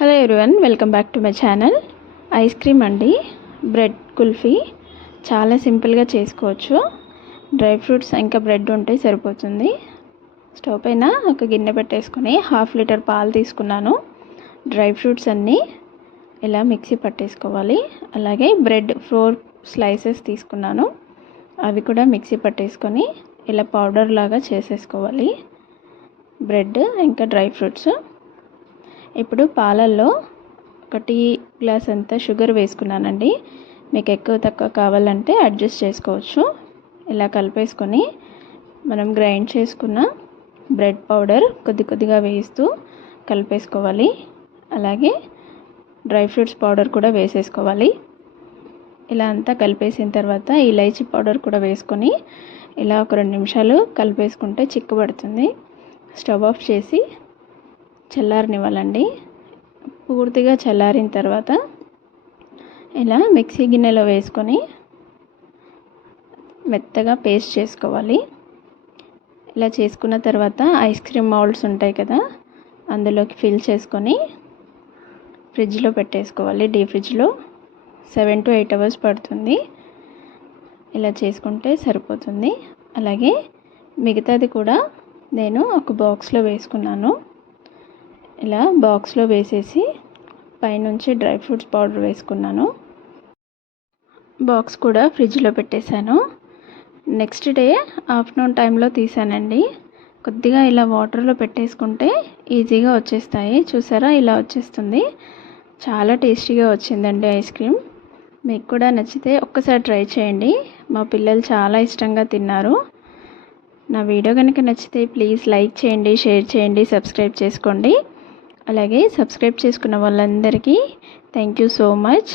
Hello everyone, welcome back to my channel. Ice cream అండి, bread kulfi చాలా సింపుల్గా చేసుకోవచ్చు. డ్రై ఫ్రూట్స్ ఇంకా బ్రెడ్ ఉంటే సరిపోతుంది. స్టవ్ పైన ఒక గిన్నె పెట్టేసుకొని 1/2 లీటర్ పాలు తీసుకున్నాను. డ్రై ఫ్రూట్స్ అన్నీ ఇలా మిక్సీ పట్టేసుకోవాలి. అలాగే బ్రెడ్ 4 స్లైసెస్ తీసుకున్నాను, అవి కూడా మిక్సీ పట్టేసుకొని ఇలా పౌడర్ లాగా చేసేసుకోవాలి. బ్రెడ్ ఇంకా డ్రై ఫ్రూట్స్. ఇప్పుడు పాలల్లో 1 టీ గ్లాస్ అంతా షుగర్ వేసుకున్నానండి. మీకు ఎక్కువ తక్కువ కావాలంటే అడ్జస్ట్ చేసుకోవచ్చు. ఇలా కలిపేసుకొని మనం గ్రైండ్ చేసుకున్న బ్రెడ్ పౌడర్ కొద్దిగా వేస్తూ కలిపేసుకోవాలి. అలాగే డ్రై ఫ్రూట్స్ పౌడర్ కూడా వేసేసుకోవాలి. ఇలా అంతా కలిపేసిన తర్వాత ఇలైచీ పౌడర్ కూడా వేసుకొని ఇలా ఒక 2 నిమిషాలు కలిపేసుకుంటే చిక్కబడుతుంది. స్టవ్ ఆఫ్ చేసి చల్లారనివ్వాలండి. పూర్తిగా చల్లారిన తర్వాత ఇలా మిక్సీ గిన్నెలో వేసుకొని మెత్తగా పేస్ట్ చేసుకోవాలి. ఇలా చేసుకున్న తర్వాత ఐస్ క్రీమ్ మౌల్డ్స్ ఉంటాయి కదా, అందులోకి ఫిల్ చేసుకొని ఫ్రిడ్జ్లో పెట్టేసుకోవాలి. డీప్ ఫ్రిడ్జ్లో 7 to 8 అవర్స్ పడుతుంది. ఇలా చేసుకుంటే సరిపోతుంది. అలాగే మిగతాది కూడా నేను ఒక బాక్స్లో వేసుకున్నాను. ఇలా బాక్స్లో వేసేసి పైనుంచి డ్రై ఫ్రూట్స్ పౌడర్ వేసుకున్నాను. బాక్స్ కూడా ఫ్రిడ్జ్లో పెట్టేశాను. నెక్స్ట్ డే ఆఫ్టర్నూన్ టైంలో తీసానండి. కొద్దిగా ఇలా వాటర్లో పెట్టేసుకుంటే ఈజీగా వచ్చేస్తాయి. చూసారా, ఇలా వచ్చేస్తుంది. చాలా టేస్టీగా వచ్చిందండి ఐస్ క్రీమ్. మీకు కూడా నచ్చితే ఒక్కసారి ట్రై చేయండి. మా పిల్లలు చాలా ఇష్టంగా తిన్నారు. నా వీడియో కనుక నచ్చితే ప్లీజ్ లైక్ చేయండి, షేర్ చేయండి, సబ్స్క్రైబ్ చేసుకోండి. అలాగే సబ్స్క్రైబ్ చేసుకున్న వాళ్ళందరికీ థ్యాంక్ యూ సో మచ్.